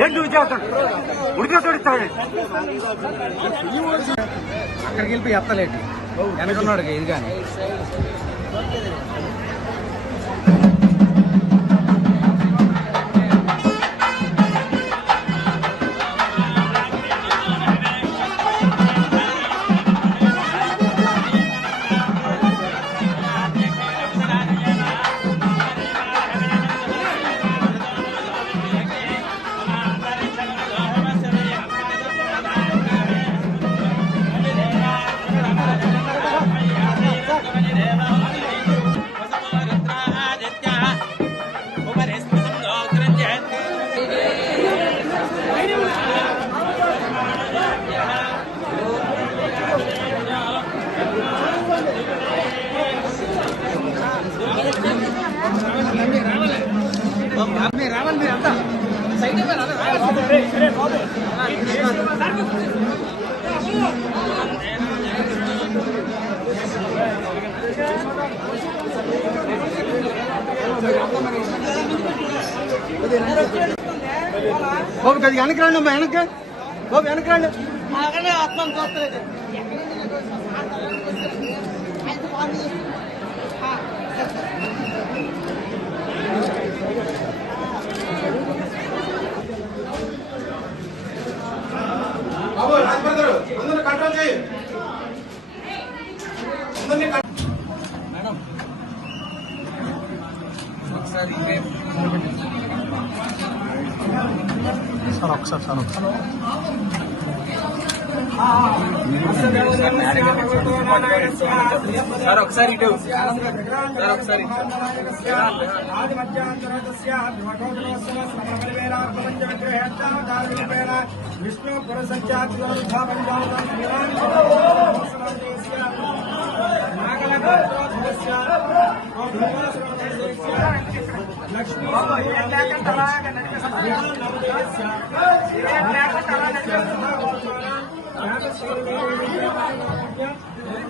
ఏంటి ఉడికే చూడిస్తాడు అక్కడికి వెళ్ళి ఎత్తలేటి వెనకన్నాడు ఇది కానీ బాబు అది వెనక రండి అమ్మా వెనక బాబు వెనక్కి రండి. చూస్తలేదు రాజపతి గారు అందరిని కంట్రోల్ చేయి అందరినీ ఒకసారి సార్ ఒకసారి సార్ ఒకసారి సార్ ఒకసారి ఇటు. సార్ ఒకసారి విష్ణు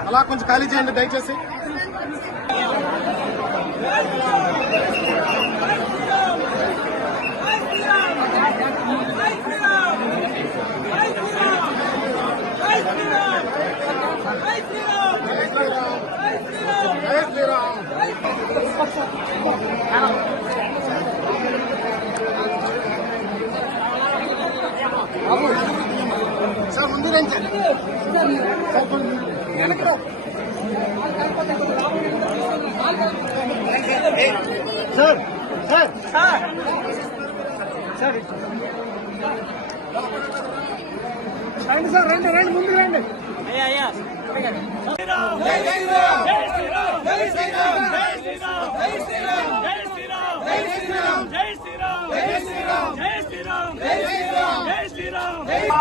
అలా కొంచెం ఖాళీ చేయండి దయచేసి సార్ ముందు రండి సార్. Sir sir. సార్. రండి సార్ రండి రండి ముందు రండి.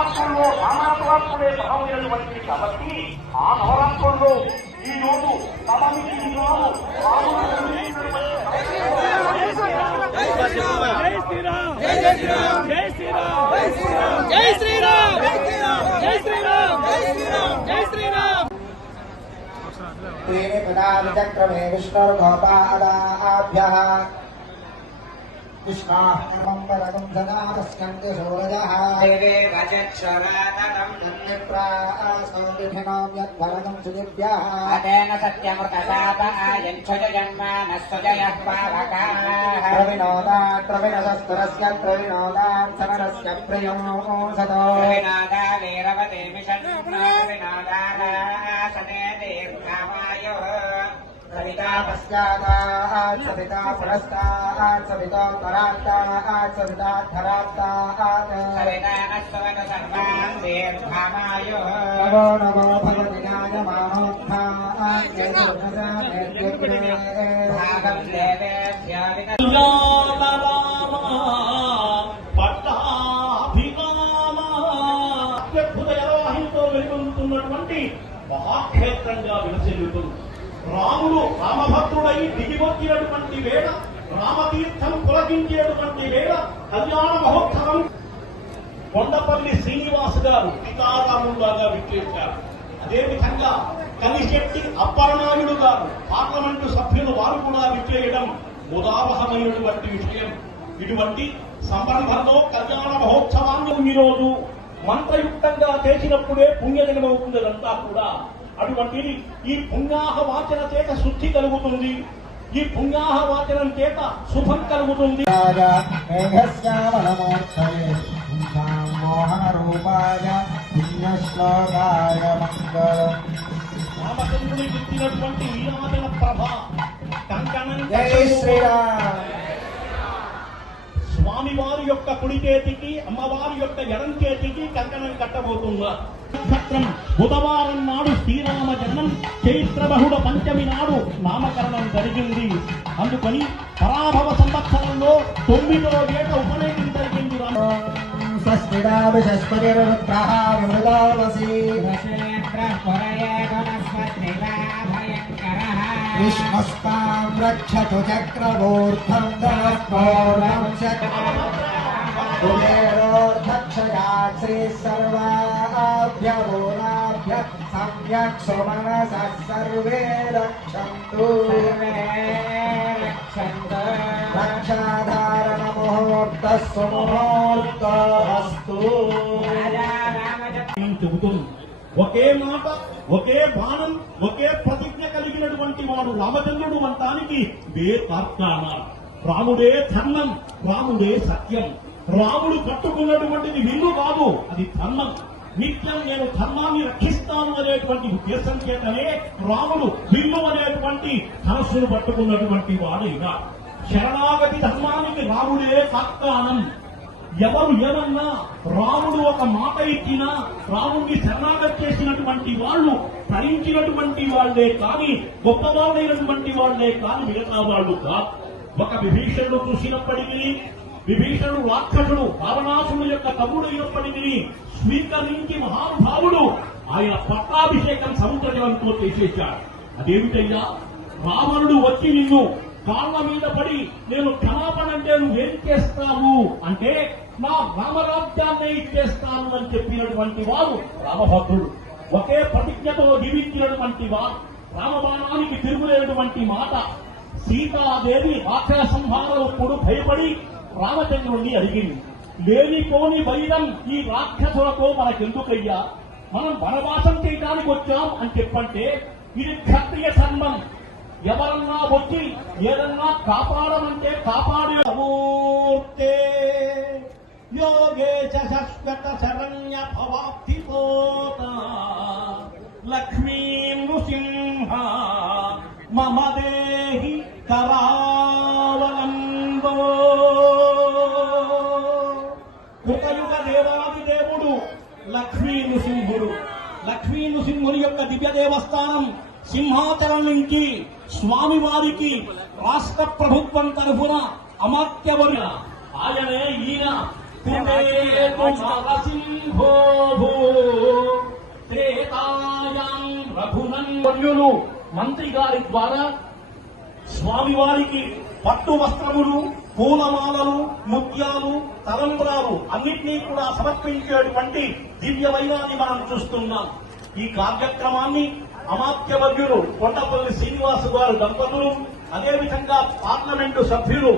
నవరాత్రుల్లో రామాపురాత్రుడే సహమైనటువంటి కాబట్టి ఆ నవరాత్రుల్లో ఈ రోజు తమకి ఈనాడు त्रीणि पदानि चक्रमे विष्णुर्गोपादाभ्यः कृष्णाहं वरदं सदा तस्कन्ति सूरजः तन्निप्रासो विधिनां यद्वरदं सुजिभ्यः अतेन सत्यमृतसाप आयच्छज जन्मानस्वजयः पावकाः प्रविनोदात् प्रविनदस्तरस्य प्रविनोदात् समरस्य प्रियं सतो विनोदा वीरवते मिषन्नो विनोदासने दीर्घामायुः सविता पश्चादात् सविता पुरस्तात् सविता परात्तात् सविता धरात्तात् सवितानस्वत सर्वान् दीर्घामायुः नमो नमो भगवति नायमानोत्थात् भागं देवेभ्यो రాముడు రామభద్రుడై దిగివచ్చినటువంటి వేళ రామతీర్థం పులకించేటువంటి వేళ కళ్యాణ మహోత్సవం. కొండపల్లి శ్రీనివాస్ గారు పితారాములాగా విచ్చేశారు. అదేవిధంగా కలిశెట్టి అప్పలనాయుడు గారు పార్లమెంటు సభ్యులు వారు కూడా విచ్చేయడం ఉదాహరణమైనటువంటి విషయం. ఇటువంటి సంబంధంలో కళ్యాణ మహోత్సవాన్ని ఈరోజు మంత్రయుక్తంగా చేసినప్పుడే పుణ్యదినమవుతుంది అదంతా కూడా అటువంటిది ఈ పుణ్యాహ వాచన చేత శుద్ధి కలుగుతుంది. ఈ పుణ్యాహ వాచనం చేత శుభం కలుగుతుంది. మేఘశ్యామలమూర్తయే. మోహనరూపాయ పుణ్యశ్లోకాయ మంగళం. రామచంద్రుని ప్రభ స్వామివారి యొక్క కుడి చేతికి అమ్మవారి యొక్క ఎడం చేతికి కంకణం కట్టబోతున్నారు. చక్రం బుధవారం నాడు శ్రీరామ జన్మం. చైత్ర బహుడ పంచమి నాడు నామకరణం జరిగింది. అందుకని పరాభవ సంవత్సరంలో తొమ్మిదో ఏట ఉపనయనం జరిగింది విష్మస్తాం రక్షతు శ్రీ సర్వా. సమ్యక్ సుమనస సర్వే రక్షन्तు రక్షాధారణ ముహూర్త సుముహూర్త అస్తు అని చెబుతుంది. ఒకే మాట ఒకే బాణం ఒకే ప్రతిజ్ఞ కలిగినటువంటి వాడు రామచంద్రుడు అంటానికి వే తార్కాణ రాముడే ధర్మం రాముడే సత్యం. రాముడు కట్టుకున్నటువంటిది విల్లు కాదు అది ధర్మం. నిత్యం నేను ధర్మాన్ని రక్షిస్తాను అనేటువంటి ఉద్దేశం చేతనే రాముడు విల్లు అనేటువంటి ధనస్సును పట్టుకున్నటువంటి వాడైనా. శరణాగతి ధర్మానికి రాముడే తార్కాణం ఎవరు ఏమన్నా రాముడు ఒక మాట ఇచ్చినా రాముడిని శరణాగతి చేసినటువంటి వాళ్ళు తరించినటువంటి వాళ్ళే కానీ గొప్పవాళ్ళైనటువంటి వాళ్ళే కానీ మిగతా వాళ్ళు కాదు. ఒక విభీషణుడు చూసినప్పటికీ విభీషణుడు రాక్షసుడు రావణాసుడు యొక్క తమ్ముడు అయినప్పటికీ స్వీకరించి మహానుభావుడు ఆయన పట్టాభిషేకం సముద్రజలంతో చేసేశాడు. అదేమిటయ్యా? రావణుడు వచ్చి నిన్ను కాళ్ళ మీద పడి నేను క్షమాపణ అంటే నువ్వేం చేస్తావు? అంటే నా రామరాజ్యాన్ని ఇచ్చేస్తాను అని చెప్పినటువంటి వాడు రామభద్రుడు. ఒకే ప్రతిజ్ఞతో జీవించినటువంటి వాడు రామబాణానికి తిరుగులేనటువంటి మాట. సీతాదేవి రాక్షస సంహారప్పుడు భయపడి రామచంద్రుణ్ణి అడిగింది. లేనిపోని వైరం ఈ రాక్షసులతో మనకెందుకయ్యా? మనం వనవాసం చేయడానికి వచ్చాం అని చెప్పంటే ఇది క్షత్రియ ధర్మం. ఎవరన్నా వచ్చి ఏదన్నా కాపాడమంటే కాపాడే మూర్తే యోగేశ శాశ్వత శరణ్య భవాప్తి లక్ష్మీ నృసింహ మమ దేహి లక్ష్మీ నృసింహుడు. లక్ష్మీ నృసింహుని యొక్క దివ్య దేవస్థానం సింహాచలం నుంచి స్వామివారికి రాష్ట్ర ప్రభుత్వం తరఫున అమాత్యవరు ఆయనే ఈయన. కుబేరు రఘునందన్యులు మంత్రి గారి ద్వారా స్వామివారికి పట్టు వస్త్రములు పూలమాలలు ముత్యాలు తలంబ్రాలు అన్నింటినీ కూడా సమర్పించేటువంటి దివ్య మనం చూస్తున్నాం. ఈ కార్యక్రమాన్ని అమాత్యవర్యులు కొండపల్లి శ్రీనివాసు గారు దంపతులు అదేవిధంగా పార్లమెంటు సభ్యులు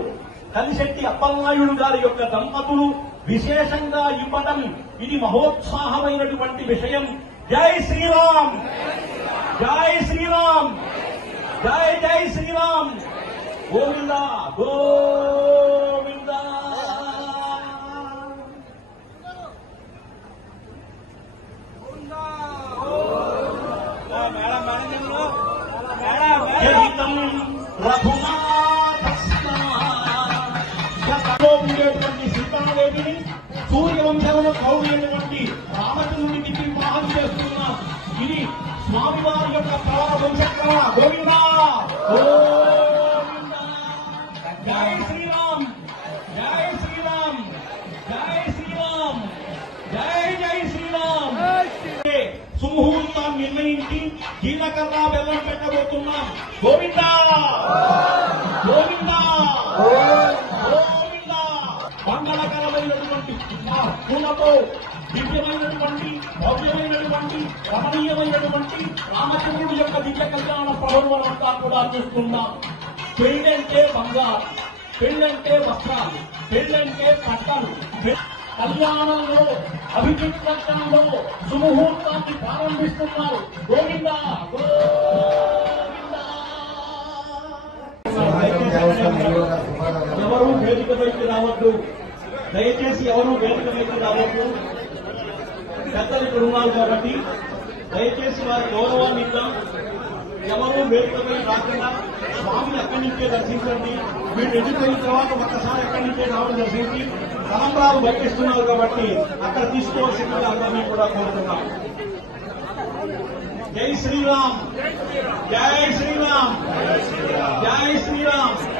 కలిశెట్టి అప్పలనాయుడు గారి యొక్క దంపతులు విశేషంగా ఇవ్వడం ఇది మహోత్సాహమైనటువంటి విషయం. జై శ్రీరామ్! జై శ్రీరామ్! జై జై శ్రీరామ్! గోవిందా గో గోవింద జై శ్రీరామ్ జై శ్రీరామ్ జై శ్రీరామ్ జై జై శ్రీరామ్. సుముహూర్తం నిర్ణయించి జీలకర్ర బెల్లం పెట్టబోతున్నాం. గోవిందా. మంగళకరమైనటువంటి ఆ పూలతో దివ్యమైనటువంటి భవ్యమైనటువంటి రమణీయమైనటువంటి రామచంద్రుడి యొక్క దివ్య కళ్యాణ ప్రభువులంతా కూడా చూస్తున్నాం పెళ్ళంటే బంగారు పెళ్ళంటే వస్త్రాలు పెళ్ళంటే పట్టాలు కళ్యాణంలో అభిజిత్ లక్షణంలో సుముహూర్తాన్ని ప్రారంభిస్తున్నారు. గోవింద గోవింద! ఎవరు వేదిక పైకి రావద్దు. దయచేసి ఎవరు వేదిక పైకి రావద్దు పెద్దలు ఇక్కడ ఉన్నారు కాబట్టి దయచేసి వారి గౌరవాన్ని ఇద్దాం. ఎవరు వేదికపై రాకుండా స్వామిని అక్కడి నుంచే దర్శించండి. మీరు ఎదుర్కొన్న తర్వాత ఒక్కసారి అక్కడి నుంచే రావడం దర్శించి తలంబ్రాలు బయటిస్తున్నారు కాబట్టి అక్కడ తీసుకోవాల్సిన అందరినీ కూడా కోరుతున్నాం. జై శ్రీరామ్. జై శ్రీరామ్. జై శ్రీరామ్.